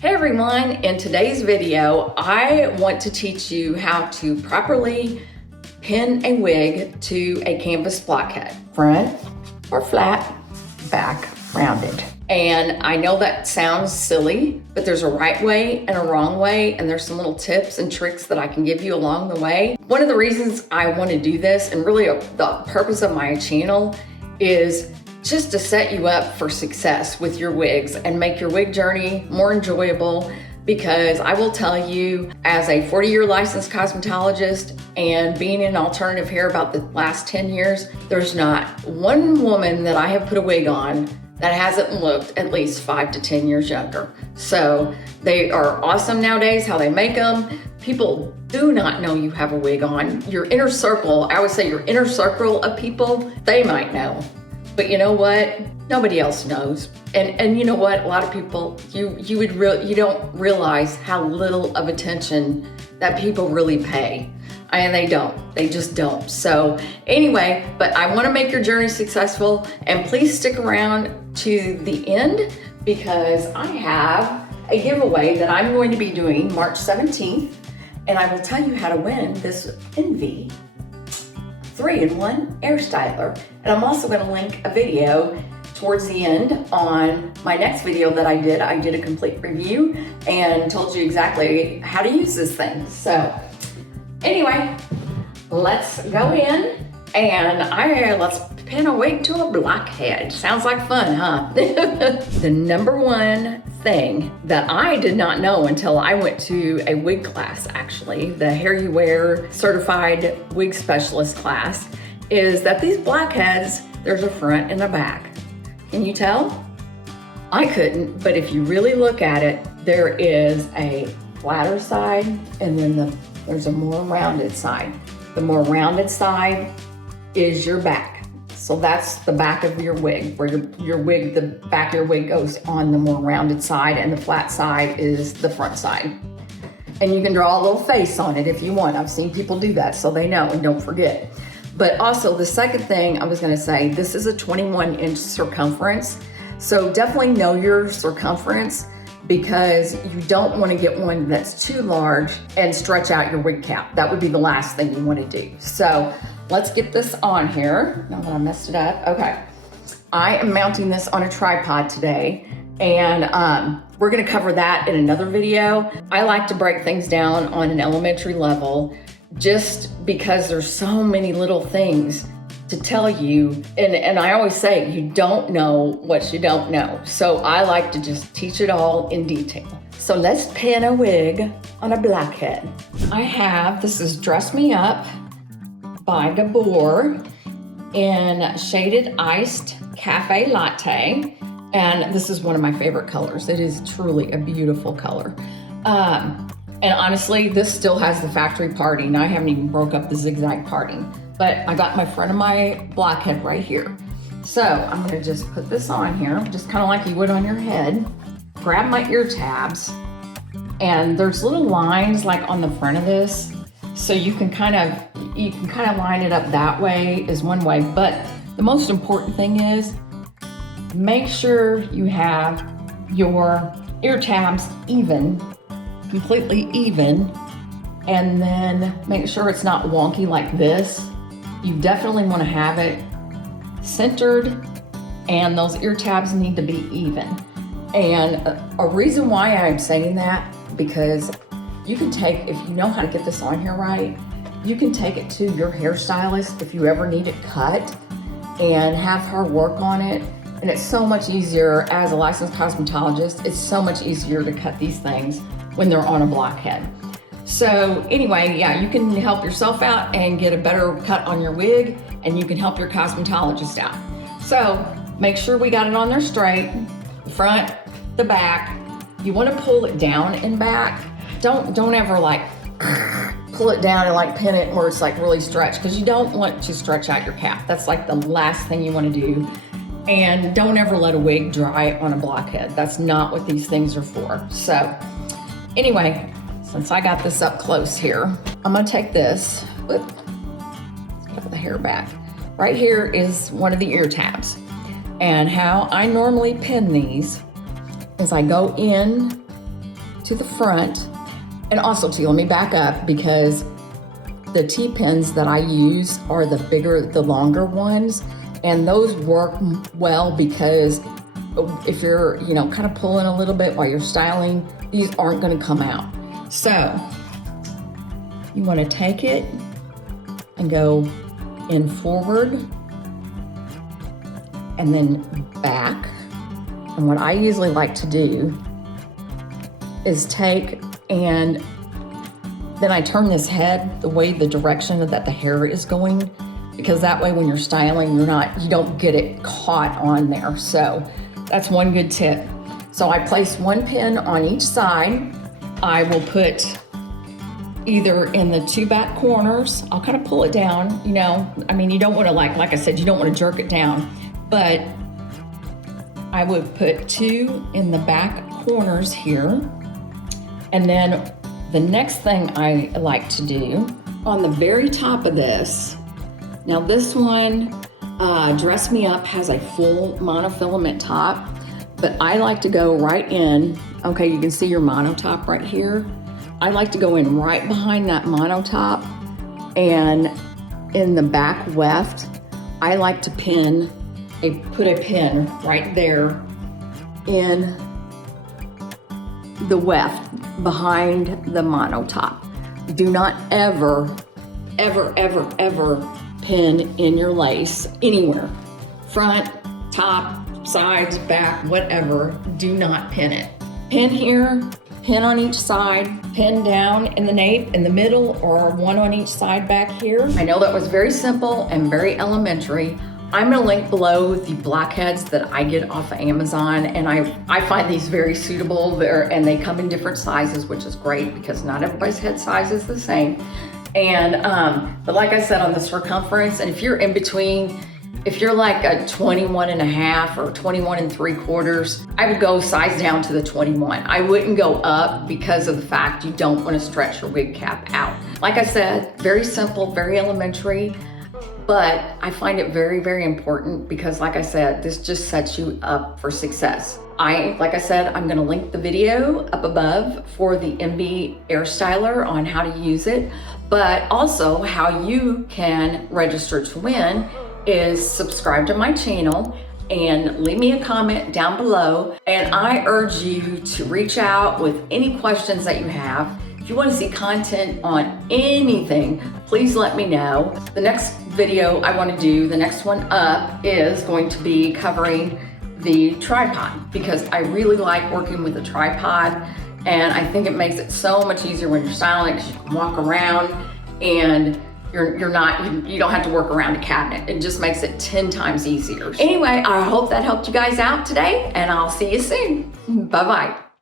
Hey everyone, in today's video, I want to teach you how to properly pin a wig to a canvas blockhead. Front or flat, back rounded. And I know that sounds silly, but there's a right way and a wrong way, and there's some little tips and tricks that I can give you along the way. One of the reasons I want to do this, and really the purpose of my channel, is just to set you up for success with your wigs and make your wig journey more enjoyable, because I will tell you, as a 40-year licensed cosmetologist and being in alternative hair about the last 10 years, there's not one woman that I have put a wig on that hasn't looked at least 5 to 10 years younger. So they are awesome nowadays, how they make them. People do not know you have a wig on. Your inner circle, I would say your inner circle of people, they might know. But you know what? Nobody else knows. And you know what? A lot of people, you don't realize how little of attention that people really pay. And they just don't. So anyway, but I want to make your journey successful, and please stick around to the end, because I have a giveaway that I'm going to be doing March 17th, and I will tell you how to win this Envy 3-in-1 Airstyler. And I'm also going to link a video towards the end on my next video that I did. I did a complete review and told you exactly how to use this thing. So anyway, let's go in and let's pin a wig to a blockhead. Sounds like fun, huh? The number one thing that I did not know until I went to a wig class, actually, the Hair You Wear Certified Wig Specialist class, is that these blockheads, there's a front and a back. Can you tell? I couldn't, but if you really look at it, there is a flatter side and then there's a more rounded side. The more rounded side is your back. So that's the back of your wig, where your wig, the back of your wig goes on the more rounded side, and the flat side is the front side. And you can draw a little face on it if you want. I've seen people do that, so they know and don't forget. But also the second thing I was gonna say, this is a 21-inch circumference. So definitely know your circumference, because you don't want to get one that's too large and stretch out your wig cap. That would be the last thing you want to do. So let's get this on here. Now that I messed it up. Okay. I am mounting this on a tripod today, and we're going to cover that in another video. I like to break things down on an elementary level, just because there's so many little things to tell you. And I always say, you don't know what you don't know. So I like to just teach it all in detail. So let's pin a wig on a blockhead. This is Dress Me Up by Gabor in Shaded Iced Cafe Latte. And this is one of my favorite colors. It is truly a beautiful color. And honestly, this still has the factory parting. I haven't even broke up the zigzag parting, but I got my front of my blockhead right here. So I'm gonna just put this on here, just kind of like you would on your head. Grab my ear tabs, and there's little lines like on the front of this, so you can kind of line it up that way is one way. But the most important thing is, make sure you have your ear tabs even, completely even, and then make sure it's not wonky like this. You definitely want to have it centered, and those ear tabs need to be even. And a reason why I'm saying that, because you can take, if you know how to get this on here right, you can take it to your hairstylist if you ever need it cut and have her work on it. And it's so much easier as a licensed cosmetologist. It's so much easier to cut these things when they're on a blockhead. So anyway, yeah, you can help yourself out and get a better cut on your wig, and you can help your cosmetologist out. So make sure we got it on there straight, the front, the back. You want to pull it down and back. Don't ever like pull it down and like pin it where it's like really stretched, because you don't want to stretch out your cap. That's like the last thing you want to do. And don't ever let a wig dry on a blockhead. That's not what these things are for. So anyway, since I got this up close here, I'm gonna take this, let's cover the hair back. Right here is one of the ear tabs. And how I normally pin these is I go in to the front. And also too, let me back up because the T-pins that I use are the bigger, the longer ones. And those work well because if you're, kind of pulling a little bit while you're styling, these aren't gonna come out. So you wanna take it and go in forward and then back. And what I usually like to do is take and then I turn this head the direction that the hair is going, because that way when you're styling, you don't get it caught on there. So that's one good tip. So I place one pin on each side. I will put either in the two back corners. I'll kind of pull it down, you don't want to like I said, you don't want to jerk it down, but I would put two in the back corners here. And then the next thing I like to do on the very top of this, now this one, Dress Me Up has a full monofilament top, but I like to go right in. Okay, you can see your mono top right here. I like to go in right behind that mono top, and in the back weft, I like to put a pin right there in the weft behind the mono top. Do not ever, ever, ever, ever pin in your lace anywhere. Front, top, sides, back, whatever. Do not pin it. Pin here, pin on each side, pin down in the nape, in the middle, or one on each side back here. I know that was very simple and very elementary. I'm gonna link below the blockheads that I get off of Amazon, and I find these very suitable and they come in different sizes, which is great because not everybody's head size is the same. And, but like I said, on the circumference, and if you're in between, if you're like a 21.5 or 21.75, I would go size down to the 21. I wouldn't go up because of the fact you don't want to stretch your wig cap out. Like I said, very simple, very elementary. But I find it very, very important because like I said, this just sets you up for success. Like I said, I'm gonna link the video up above for the Envy Airstyler on how to use it, but also how you can register to win is subscribe to my channel and leave me a comment down below. And I urge you to reach out with any questions that you have. If you want to see content on anything, please let me know. The next video I want to do, the next one up, is going to be covering the tripod because I really like working with a tripod, and I think it makes it so much easier when you're styling because you can walk around and you don't have to work around a cabinet. It just makes it 10 times easier. Anyway, I hope that helped you guys out today, and I'll see you soon. Bye-bye.